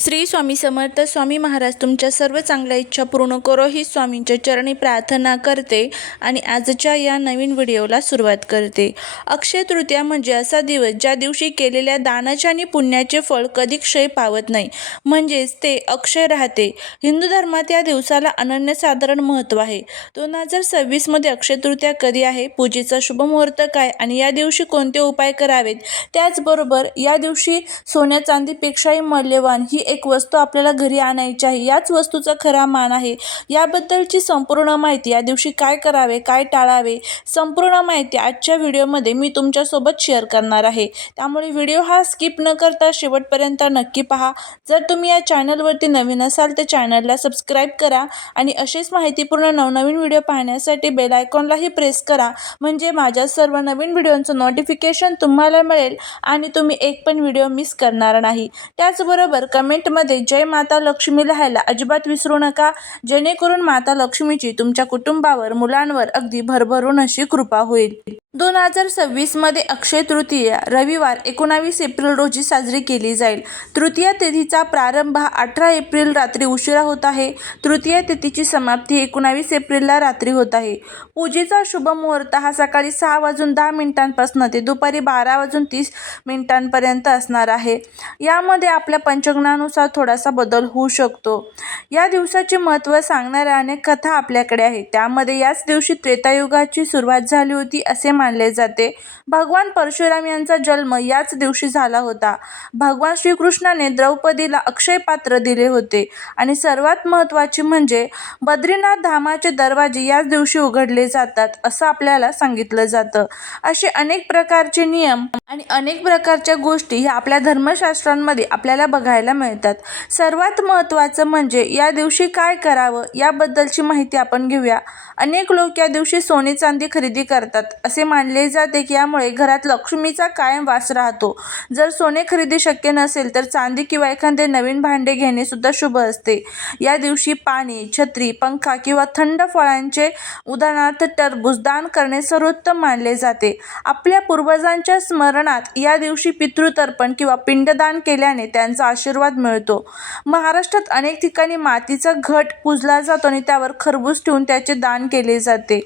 श्री स्वामी समर्थ. स्वामी महाराज तुमच्या सर्व चांगल्या इच्छा पूर्ण करो ही स्वामींच्या चरणी प्रार्थना करते आणि आजच्या या नवीन व्हिडिओला सुरुवात करते. अक्षय तृतीया म्हणजे असा दिवस ज्या दिवशी केलेल्या दानाचे आणि पुण्याचे फळ कधी क्षय पावत नाही, म्हणजेच ते अक्षय राहते. हिंदू धर्मात या दिवसाला अनन्यसाधारण महत्त्व आहे. 2026 मध्ये अक्षय तृतीया कधी आहे, पूजेचा शुभ मुहूर्त काय आणि या दिवशी कोणते उपाय करावेत, त्याचबरोबर या दिवशी सोन्या चांदीपेक्षाही मौल्यवान ही एक वस्तू आपल्याला घरी आणायची आहे, याच वस्तूचा खरा मान आहे, याबद्दलची संपूर्ण माहिती, या दिवशी काय करावे काय टाळावे, संपूर्ण माहिती आजच्या व्हिडिओमध्ये मी तुमच्यासोबत शेअर करणार आहे. त्यामुळे व्हिडिओ हा स्किप न करता शेवटपर्यंत नक्की पहा. जर तुम्ही या चॅनलवरती नवीन असाल तर चॅनलला सबस्क्राईब करा आणि असेच माहितीपूर्ण नवनवीन व्हिडिओ पाहण्यासाठी बेल आयकॉनलाही प्रेस करा, म्हणजे माझ्या सर्व नवीन व्हिडिओचं नोटिफिकेशन तुम्हाला मिळेल आणि तुम्ही एक पण व्हिडिओ मिस करणार नाही. त्याचबरोबर कमेंटमध्ये जय माता लक्ष्मी लिहायला अजिबात विसरू नका, जेणेकरून माता लक्ष्मीची तुमच्या कुटुंबावर, मुलांवर अगदी भरभरून अशी कृपा होईल. 2026 मध्ये अक्षय तृतीया रविवार 19 एप्रिल रोजी साजरी केली जाईल. तृतीया तिथीचा प्रारंभ 18 एप्रिल रात्री उशिरा होत आहे. तृतीया तिथीची समाप्ती 19 एप्रिलला रात्री होत आहे. पूजेचा शुभ मुहूर्त हा सकाळी 6:10 पासून ते दुपारी 12:30 असणार आहे. यामध्ये आपल्या पंचांगानुसार थोडासा बदल होऊ शकतो. या दिवसाचे महत्त्व सांगणाऱ्या अनेक कथा आपल्याकडे आहेत. त्यामध्ये याच दिवशी त्रेतायुगाची सुरुवात झाली होती असे मानले जाते. भगवान परशुराम यांचा जन्म याच दिवशी झाला होता. भगवान श्रीकृष्णाने द्रौपदीला अक्षय पात्र दिले होते आणि सर्वात महत्त्वाचे म्हणजे बद्रीनाथ धामाचे दरवाजे याच दिवशी उघडले जातात असं आपल्याला सांगितलं जातं. असे अनेक प्रकारचे नियम आणि अनेक प्रकारच्या गोष्टी ह्या आपल्या धर्मशास्त्रांमध्ये आपल्याला बघायला मिळतात. सर्वात महत्त्वाचं म्हणजे या दिवशी काय करावं याबद्दलची माहिती आपण घेऊया. अनेक लोक या दिवशी सोने चांदी खरेदी करतात. असे मानले जाते की यामुळे घरात लक्ष्मीचा कायम वास राहतो. जर सोने खरेदी शक्य नसेल तर चांदी किंवा एखादे नवीन भांडे घेणे सुद्धा शुभ असते. या दिवशी पाणी, छत्री, पंखा किंवा थंड फळांचे उदाहरणार्थ टरबूज दान करणे सर्वोत्तम मानले जाते. आपल्या पूर्वजांच्या स्मरणात या दिवशी पितृतर्पण किंवा पिंडदान केल्याने त्यांचा आशीर्वाद मिळतो. महाराष्ट्रात अनेक ठिकाणी मातीचा घट पूजला जातो आणि त्यावर खरबूज ठेवून त्याचे दान केले जाते.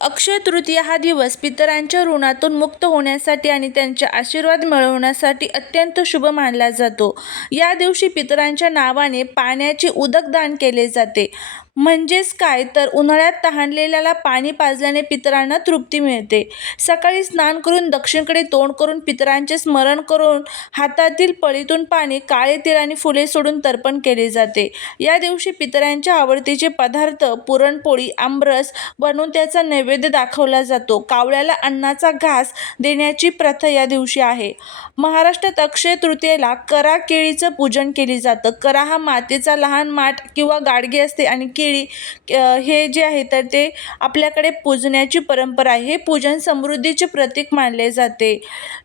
अक्षय तृतीया हा दिवस पितरांच्या ऋणातून मुक्त होण्यासाठी आणि त्यांचे आशीर्वाद मिळवण्यासाठी अत्यंत शुभ मानला जातो. या दिवशी पितरांच्या नावाने पाण्याचे उदक दान केले जाते. म्हणजेच काय तर उन्हाळ्यात तहानलेल्याला पाणी पाजल्याने पितरांना तृप्ती मिळते. सकाळी स्नान करून दक्षिणेकडे तोंड करून पितरांचे स्मरण करून हातातील पळीतून पाणी, काळे तीळ आणि फुले सोडून तर्पण केले जाते. या दिवशी पितरांच्या आवडतीचे पदार्थ पुरणपोळी, आमरस बनवून त्याचा नैवेद्य दाखवला जातो. कावळ्याला अन्नाचा घास देण्याची प्रथा या दिवशी आहे. महाराष्ट्रात अक्षय तृतीयेला करा केळीचं पूजन केले जातं. करा हा मातीचा लहान माठ किंवा गाडगे असते आणि केळी हे जे आहे तर ते आपल्याकडे पूजण्याची परंपरा आहे. हे पूजन समृद्धीचे प्रतीक मानले जाते.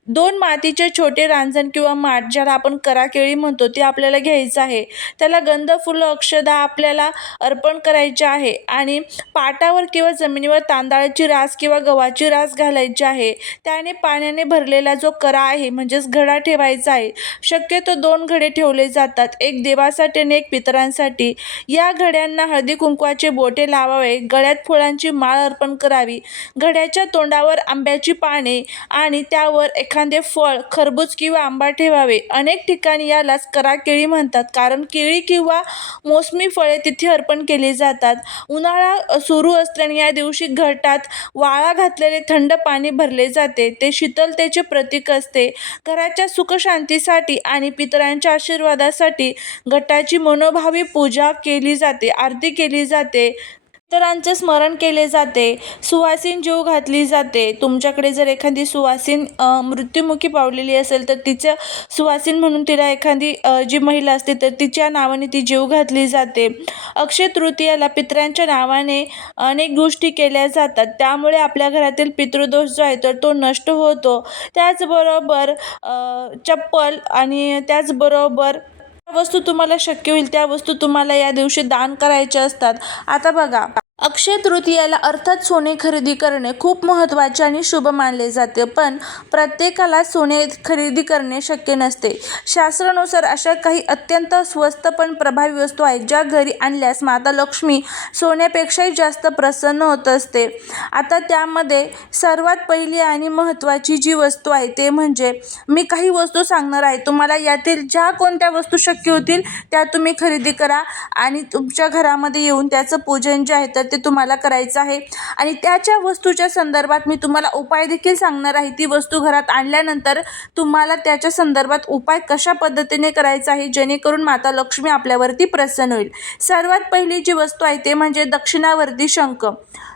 2 मातीचे छोटे रांजण किंवा माठ, ज्याला आपण करा केळी म्हणतो, ते आपल्याला घ्यायचं आहे. त्याला गंध, फुलं, अक्षदा आपल्याला अर्पण करायचे आहे आणि पाटावर किंवा जमिनीवर तांदळाची रास किंवा गव्हाची रास घालायची आहे. त्याने पाण्याने भरलेला जो करा आहे म्हणजेच घडा ठेवायचा आहे. शक्यतो 2 घडे ठेवले जातात, एक देवासाठी आणि एक पितरांसाठी. या घड्यांना हळदी कुंकवाचे बोटे लावावे, गळ्यात फुलांची माळ अर्पण करावी. घड्याच्या तोंडावर आंब्याची पाने आणि त्यावर एखादे फळ, खरबूज किंवा आंबा ठेवावे. अनेक ठिकाणी यालाच करा केळी म्हणतात, कारण केळी किंवा मोसमी फळे तिथे अर्पण केली जातात. उन्हाळा सुरू असल्याने या दिवशी घटात वाळा घातलेले थंड पाणी भरले जाते. ते शीतलतेचे प्रतीक असते. घराच्या सुखशांतीसाठी आणि पितरांच्या आशीर्वादासाठी घटाची मनोभावी पूजा केली जाते, आरती केली जाते, पितरांचे स्मरण केले जाते, सुवासीन जेव घातली जाते. तुमच्याकडे जर एखादी सुवासीन मृत्युमुखी पावलेली असेल तर तिच्या सुवासीन म्हणून तिला एखादी जी महिला असते तर तिच्या नावाने ती जेव घातली जाते. अक्षय तृतीयाला पितरांच्या नावाने अनेक गोष्टी केल्या जातात. त्यामुळे आपल्या घरातील पितृदोष जो आहे तर तो नष्ट होतो. त्याचबरोबर चप्पल आणि त्याचबरोबर वस्तू तुम्हाला शक्य होईल त्या वस्तू तुम्हाला या दिवशी दान करायच्या असतात. आता बघा, अक्षय तृतीयेला अर्थात सोने खरेदी करणे खूप महत्त्वाचे आणि शुभ मानले जाते. पण प्रत्येकाला सोने खरेदी करणे शक्य नसते. शास्त्रानुसार अशा काही अत्यंत स्वस्त पण प्रभावी वस्तू आहेत ज्या घरी आणल्यास माता लक्ष्मी सोन्यापेक्षाही जास्त प्रसन्न होत असते. आता त्यामध्ये सर्वात पहिली आणि महत्त्वाची जी वस्तू आहे ते म्हणजे मी काही वस्तू सांगणार आहे. तुम्हाला यातील ज्या कोणत्या वस्तू शक्य होतील त्या तुम्ही खरेदी करा आणि तुमच्या घरामध्ये येऊन त्याचं पूजन जे आहे तर ते तुम्हाला करायचं आहे. आणि त्याच्या वस्तूच्या संदर्भात मी तुम्हाला उपाय देखील सांगणार आहे. ती वस्तू घरात आणल्यानंतर तुम्हाला त्याच्या संदर्भात उपाय कशा पद्धतीने करायचा आहे जेणेकरून माता लक्ष्मी आपल्यावरती प्रसन्न होईल. सर्वात पहिली जी वस्तू आहे ते म्हणजे दक्षिणावर्ती शंख.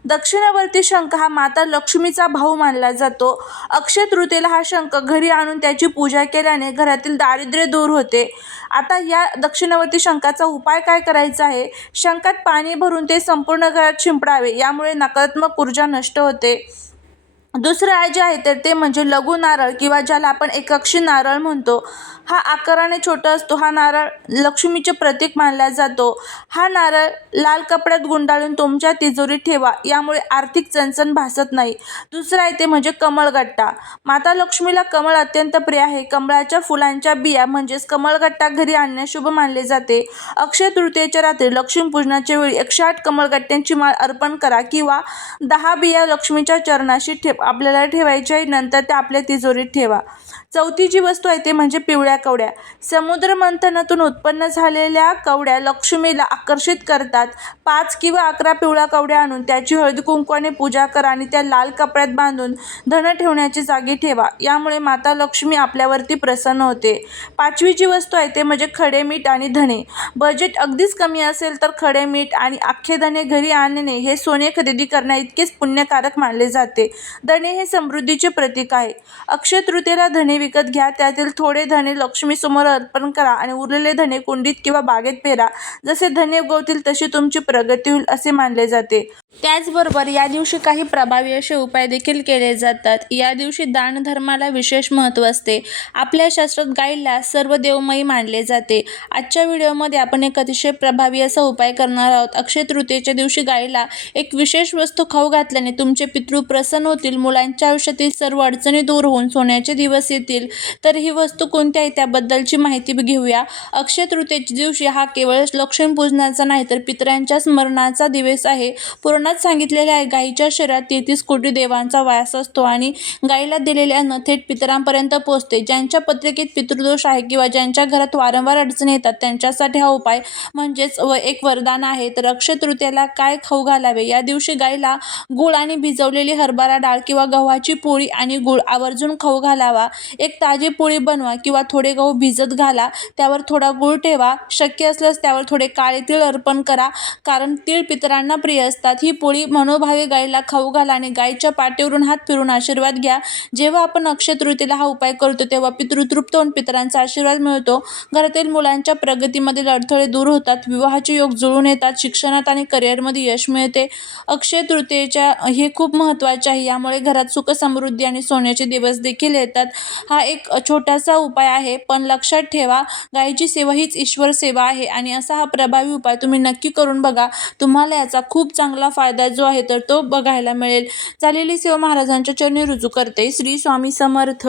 दक्षिणावर्ती शंख हा माता लक्ष्मीचा भाऊ मानला जातो. अक्षय तृतीयेला हा शंख घरी आणून त्याची पूजा केल्याने घरातील दारिद्र्य दूर होते. आता या दक्षिणावर्ती शंखाचा उपाय काय करायचा आहे? शंखात पाणी भरून ते संपूर्ण घरात शिंपडावे. यामुळे नकारात्मक ऊर्जा नष्ट होते. दुसरं जे आहे तर ते म्हणजे लघु नारळ किंवा ज्याला आपण एकअक्षी नारळ म्हणतो. हा आकाराने छोटा असतो. हा नारळ लक्ष्मीचे प्रतीक मानला जातो. हा नारळ लाल कपड्यात गुंडाळून तुमच्या तिजोरीत ठेवा. यामुळे आर्थिक चणचण भासत नाही. दुसरं आहे ते म्हणजे कमळगट्टा. माता लक्ष्मीला कमळ अत्यंत प्रिय आहे. कमळाच्या फुलांच्या बिया म्हणजेच कमळगट्टा घरी आणणे शुभ मानले जाते. अक्षय तृतीयेच्या रात्री लक्ष्मीपूजनाच्या वेळी 108 कमळगट्ट्यांची माळ अर्पण करा किंवा 10 बिया लक्ष्मीच्या चरणाशी आपल्याला ठेवायच्या आहे. नंतर त्या आपल्या तिजोरीत ठेवा. चौथी जी वस्तू आहे ते म्हणजे पिवळ्या कवड्या. समुद्र मंथनातून उत्पन्न झालेल्या कवड्या लक्ष्मीला आकर्षित करतात. 5 किंवा 11 पिवळ्या कवड्या आणून त्याची हळदी कुंकवाने पूजा करा आणि त्या लाल कपड्यात बांधून धन ठेवण्याची जागी ठेवा. यामुळे माता लक्ष्मी आपल्यावरती प्रसन्न होते. पाचवी जी वस्तू आहे ते म्हणजे खडे मीठ आणि धने. बजेट अगदीच कमी असेल तर खडे मीठ आणि अख्खे धने घरी आणणे हे सोने खरेदी करण्याइतकेच पुण्यकारक मानले जाते. धने हे समृद्धीचे प्रतीक आहे. अक्षय तृतीयेला धने विकत घ्या. त्यातील थोडे धने लक्ष्मीसमोर अर्पण करा आणि उरलेले धने कुंडीत किंवा बागेत पेरा. जसे धने उगवतील तशी तुमची प्रगती होईल असे मानले जाते. त्याचबरोबर या दिवशी काही प्रभावी असे उपाय देखील केले जातात. या दिवशी दानधर्माला विशेष महत्त्व असते. आपल्या शास्त्रात गायीला सर्व देवमयी मानले जाते. आजच्या व्हिडिओमध्ये आपण एक अतिशय प्रभावी असा उपाय करणार आहोत. अक्षय तृतीयेच्या दिवशी गायीला एक विशेष वस्तू खाऊ घातल्याने तुमचे पितृ प्रसन्न होतील. मुलांच्या आयुष्यातील सर्व अडचणी दूर होऊन सोन्याचे दिवस येतील. तर ही वस्तू कोणती आहे त्याबद्दलची माहिती घेऊया. अक्षय तृतीयेच्या दिवशी हा केवळ लक्ष्मीपूजनाचा नाही तर पितरांच्या स्मरणाचा दिवस आहे. पुराणात सांगितलेले आहे गायीच्या शरीरात 33 कोटी देवांचा वास असतो आणि गायीला दिलेले अन्न थेट पितरांपर्यंत पोहोचते. ज्यांच्या पत्रिकेत पितृदोष आहे किंवा ज्यांच्या घरात वारंवार अडचणी येतात त्यांच्यासाठी हा उपाय म्हणजेच एक वरदान आहे. तर अक्षय तृतीयेला काय खाऊ घालावे? या दिवशी गायीला गूळ आणि भिजवलेली हरभरा डाळ किंवा गव्हाची पोळी आणि गूळ आवर्जून खाऊ घालावा. एक ताजी पोळी बनवा किंवा थोडे गहू भिजत घाला. त्यावर थोडा गूळ ठेवा. शक्य असल्यास त्यावर थोडे काळे तीळ अर्पण करा कारण तीळ पितरांना प्रिय असतात. ही पोळी मनोभावे गायीला खाऊ घाला आणि गायीच्या पाठीवरून हात फिरून आशीर्वाद घ्या. जेव्हा आपण अक्षय तृतीयेला हा उपाय करतो तेव्हा पितृ तृप्त होऊन पितरांचा आशीर्वाद मिळतो. घरातील मुलांच्या प्रगतीमधील अडथळे दूर होतात. विवाहाचे योग जुळून येतात. शिक्षणात आणि करिअरमध्ये यश मिळते. अक्षय तृतीयेच्या हे खूप महत्त्वाचे आहे. यामुळे घरात सुख समृद्धी आणि सोन्याचे दिवस देखील येतात. हा एक छोटासा उपाय आहे पण लक्षात ठेवा गायीची सेवा हीच ईश्वर सेवा आहे आणि असा हा प्रभावी उपाय तुम्ही नक्की करून बघा. तुम्हाला याचा खूप चांगला फायदा जो आहे तर तो बघायला मिळेल. झालेली सेवा महाराजांच्या चरणी रुजू करते. श्री स्वामी समर्थ.